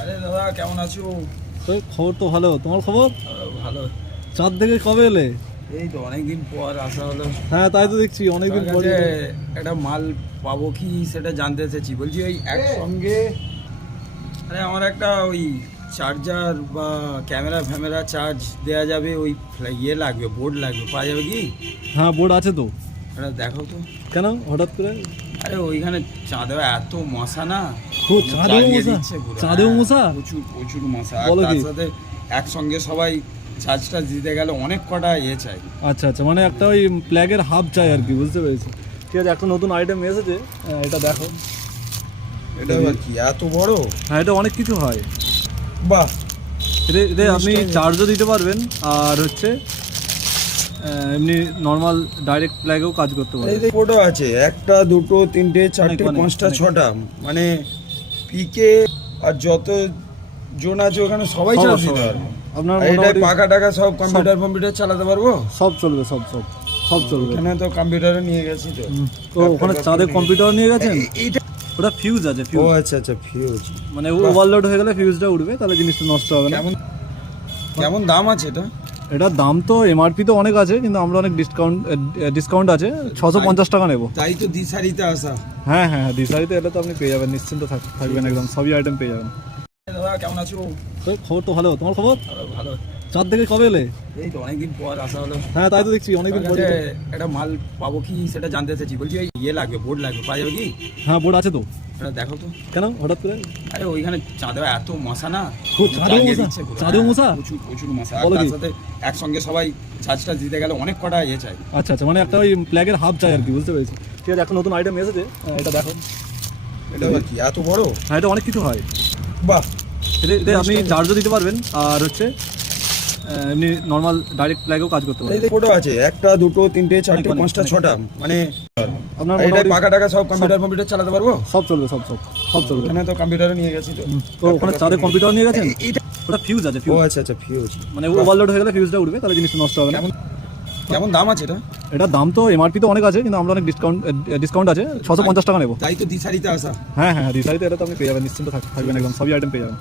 আরে দাদা কেমন আছো? তো খবর তো ভালো, তোমার খবর? ভালো। চাঁদ থেকে কবে এলে? এই তো অনেকদিন পর আসা হলো। হ্যাঁ তাই তো দেখছি অনেকদিন তোমার পরে। কাছে একটা মাল পাবো কি সেটা জানতে এসেছি। বলছি ওই একসঙ্গে আরে আমার একটা ওই চার্জার বা ক্যামেরা ফ্যামেরা চার্জ দেওয়া যাবে, ওই ইয়ে লাগবে, বোর্ড লাগবে, পাওয়া যাবে কি? হ্যাঁ বোর্ড আছে তো। এটা দেখো তো। কেন হঠাৎ করে? আরে ওইখানে চাঁদে এত মশা না, ও চাঁদেও জ্বালিয়ে মশা? দিচ্ছে পুরো। চাঁদেও হ্যাঁ, মশা? প্রচুর প্রচুর মশা। আর বলো তার কি? সাথে একসঙ্গে সবাই চার্জ টার্জ দিতে গেলে অনেক কটা ইয়ে চাই। আচ্ছা আচ্ছা, মানে একটা ওই প্ল্যাগের হাব চাই আর কি, বুঝতে পেরেছি। ঠিক আছে, একটা নতুন আইটেম এসেছে, এটা দেখো। এটা আবার কি এত বড়? হ্যাঁ এটা অনেক কিছু হয়। বাহ, এতে আপনি চার্জও দিতে পারবেন, আর হচ্ছে এমনি নর্মাল ডাইরেক্ট প্ল্যাগেও কাজ করতে এই পারবেন। যে ফটো আছে, একটা দুটো তিনটে চারটে অনেক, পাঁচটা অনেক। ছটা, মানে পিকে আর যত জন আছে ওখানে সবাই সবার, চার্জ দিতে সবার। পারবো। আপনার আর এটা মোটামুটি পাখা টাকা সব কম্পিউটার চালাতে পারবো। সব চলবে, সব সব সব চলবে। এখানে তো কম্পিউটারে নিয়ে গেছি তো। তো ওখানে চাঁদে কম্পিউটার নিয়ে গেছেন? এইটা ওটা ফিউজ আছে, ও ফিউজ। আচ্ছা আচ্ছা, ফিউজ। মানে ওভারলোড হয়ে গেলে ফিউজটা উঠবে, তাহলে জিনিসটা নষ্ট হবে না। কেমন কেমন দাম আছে এটা? এটার দাম তো এমআরপি তো অনেক আছে, কিন্তু আমরা অনেক ডিসকাউন্ট আছে, 650 টাকা নেব। তাই তো দিশারিতে আসা। হ্যাঁ হ্যাঁ হ্যাঁ, দিশারিতে এটা তো আপনি পেয়ে যাবেন, নিশ্চিন্ত থাকবেন, একদম সবই আইটেম পেয়ে যাবেন। দাদা কেমন আছো? তো খবর তো ভালো, তোমার খবর? ভালো। চাঁদ থেকে কবে এলে? এই তো অনেকদিন পর আসা হলো। হ্যাঁ তাই তো দেখছি অনেকদিন তোমার পরে। কাছে একটা মাল পাবো কি সেটা জানতে এসেছি। বলছি ওই ইয়ে লাগবে, বোর্ড লাগবে, পাওয়া যাবে কি? হ্যাঁ বোর্ড আছে তো। এটা দেখো তো। কেন হঠাৎ করে? আরে ওইখানে চাঁদে এত মশা না, ও চাঁদেও জ্বালিয়ে মশা? দিচ্ছে পুরো। চাঁদেও হ্যাঁ, মশা? প্রচুর প্রচুর মশা। আর বলো তার কি? সাথে একসঙ্গে সবাই চার্জ টার্জ দিতে গেলে অনেক কটা ইয়ে চাই। আচ্ছা আচ্ছা, মানে একটা ওই প্ল্যাগের হাব চাই আর কি, বুঝতে পেরেছি। ঠিক আছে, একটা নতুন আইটেম এসেছে, এটা দেখো। এটা আবার কি এত বড়? হ্যাঁ এটা অনেক কিছু হয়। বাহ, এতে আপনি চার্জও দিতে পারবেন, আর হচ্ছে এমনি নর্মাল ডাইরেক্ট প্ল্যাগেও কাজ করতে এই পারবেন। যে ফটো আছে, একটা দুটো তিনটে চারটে অনেক, পাঁচটা অনেক। ছটা, মানে আপনার আর এটা মোটামুটি পাখা টাকা সব কম্পিউটার চালাতে পারবো। সব চলবে, সব সব সব চলবে। এখানে তো কম্পিউটারে নিয়ে গেছি তো। তো ওখানে চাঁদে কম্পিউটার নিয়ে গেছেন? এইটা ওটা ফিউজ আছে, ও ফিউজ। আচ্ছা আচ্ছা, ফিউজ। মানে ওভারলোড হয়ে গেলে ফিউজটা উঠবে, তাহলে জিনিসটা নষ্ট হবে না। কেমন কেমন দাম আছে এটা? এটার দাম তো এমআরপি তো অনেক আছে, কিন্তু আমরা অনেক ডিসকাউন্ট আছে, 650 টাকা নেব। তাই তো দিশারিতে আসা। হ্যাঁ হ্যাঁ, দিশারিতে এটা তো আপনি পেয়ে যাবেন, নিশ্চিন্ত থাকবেন, একদম সবই আইটেম পেয়ে যাবেন।